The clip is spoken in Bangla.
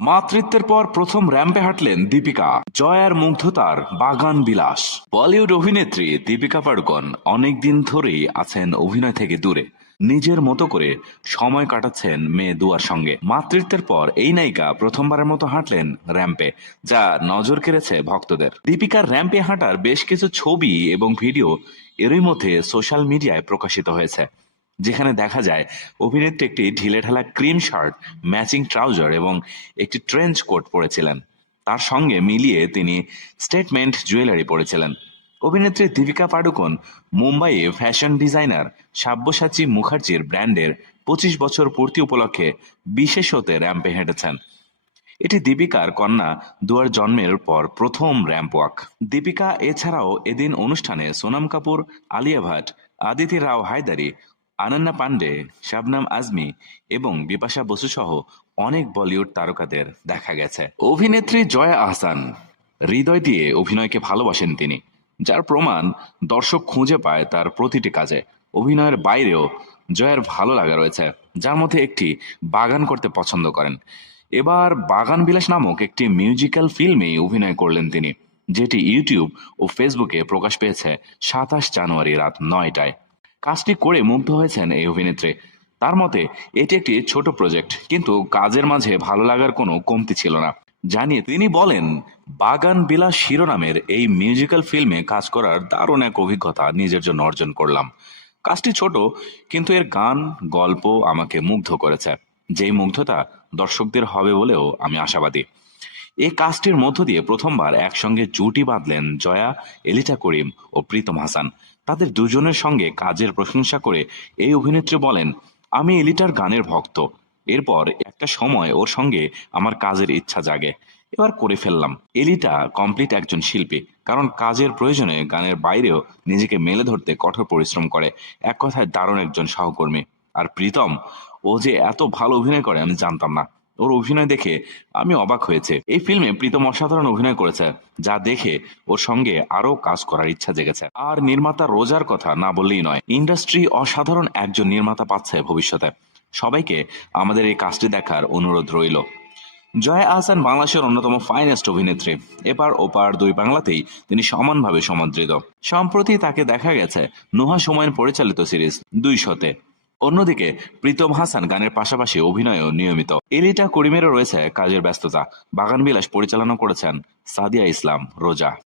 মাতৃত্বের পর প্রথম র্যাম্পে হাঁটলেন দীপিকা। জয়ার মুগ্ধতার বাগান বিলাস। বলিউড অভিনেত্রী দীপিকা পাড়ুকন অনেকদিন ধরেই আছেন অভিনয় থেকে দূরে। নিজের মতো করে সময় কাটাচ্ছেন মেয়ে দুয়ার সঙ্গে। মাতৃত্বের পর এই নায়িকা প্রথমবারের মতো হাঁটলেন র্যাম্পে, যা নজর কেড়েছে ভক্তদের। দীপিকার র্যাম্পে হাঁটার বেশ কিছু ছবি এবং ভিডিও এরই মধ্যে সোশ্যাল মিডিয়ায় প্রকাশিত হয়েছে। যেখানে দেখা যায় অভিনেত্রী একটি ঢিলেঢালা ক্রিম শার্ট ম্যাচিং ট্রাউজার এবং একটি ট্রেঞ্চ কোট পরেছিলেন। তার সঙ্গে মিলিয়ে তিনি স্টেটমেন্ট জুয়েলারি পরেছিলেন। অভিনেত্রী দীপিকা পাডুকোন মুম্বাইয়ে ফ্যাশন ডিজাইনার সাব্যসাচী মুখার্জির ব্র্যান্ডের পঁচিশ বছর পূর্তি উপলক্ষে বিশেষ হতে র্যাম্পে হেঁটেছেন। এটি দীপিকার কন্যা দুয়ার জন্মের পর প্রথম র্যাম্প ওয়াক দীপিকা এছাড়াও এদিন অনুষ্ঠানে সোনাম কাপুর, আলিয়া ভাট, আদিতি রাও হায়দারি আনান্না পান্ডে, শাবনাম আজমি এবং বিপাশা বসু সহ অনেক বলিউড তারকাদের দেখা গেছে। অভিনেত্রী জয়া আহসান হৃদয় দিয়ে অভিনয়কে ভালোবাসেন তিনি, যার প্রমাণ দর্শক খুঁজে পায় তার প্রতিটি কাজে। অভিনয়ের বাইরেও জয়ের ভালো লাগা রয়েছে, যার মধ্যে একটি বাগান করতে পছন্দ করেন। এবার বাগান বিলাস নামক একটি মিউজিক্যাল ফিল্মে অভিনয় করলেন তিনি, যেটি ইউটিউব ও ফেসবুকে প্রকাশ পেয়েছে সাতাশ জানুয়ারি রাত নয়টায়। কাজটি করে মুগ্ধ হয়েছেন এই অভিনেত্রী। তার মতে, এটি একটি ছোট প্রজেক্ট কিন্তু কাজের মাঝে ভালো লাগার কোনো কমতি ছিল না। জানিয়ে তিনি বলেন, বাগান বিলাস শিরোনামের এই মিউজিক্যাল ফিল্মে কাজ করার দারুণ এক অভিজ্ঞতা নিজের জন্য অর্জন করলাম। কাজটি ছোট, কিন্তু এর গান, গল্প আমাকে মুগ্ধ করেছে। যেই মুগ্ধতা দর্শকদের হবে বলেও আমি আশাবাদী। এই কাজটির মধ্য দিয়ে প্রথমবার একসঙ্গে জুটি বাঁধলেন জয়া, এলিটা করিম ও প্রীতম হাসান। তাদের দুজনের সঙ্গে কাজের প্রশংসা করে এই অভিনেত্রী বলেন, আমি এলিটার গানের ভক্ত। এরপর একটা সময় ওর সঙ্গে আমার কাজের ইচ্ছা জাগে। এবার করে ফেললাম। এলিটা কমপ্লিট একজন শিল্পী, কারণ কাজের প্রয়োজনে গানের বাইরেও নিজেকে মেলে ধরতে কঠোর পরিশ্রম করে। এক কথায় দারুণ একজন সহকর্মী। আর প্রীতম, ও যে এত ভালো অভিনয় করে আমি জানতাম না। ওর অভিনয় দেখে আমি অবাক হয়েছে। এই ফিল্মে প্রীতম অসাধারণ অভিনয় করেছে, যা দেখে ওর সঙ্গে আরও কাজ করার ইচ্ছা জেগেছে। আর নির্মাতা রোজার কথা না বললেই নয়, ইন্ডাস্ট্রি অসাধারণ একজন নির্মাতা পাচ্ছে ভবিষ্যতে। সবাইকে আমাদের এই কাজটি দেখার অনুরোধ রইল। জয়া আহসান বাংলাদেশের অন্যতম ফাইনেস্ট অভিনেত্রী। এপার ওপার দুই বাংলাতেই তিনি সমানভাবে সমাদৃত। সম্প্রতি তাকে দেখা গেছে নুহা সময়ের পরিচালিত সিরিজ দুই শতে। অন্যদিকে, প্রীতম হাসান গানের পাশাপাশি অভিনয়ও নিয়মিত। এলিটা করিমেরও রয়েছে কাজের ব্যস্ততা। বাগানবিলাস পরিচালনা করেছেন সাদিয়া ইসলাম, রোজা।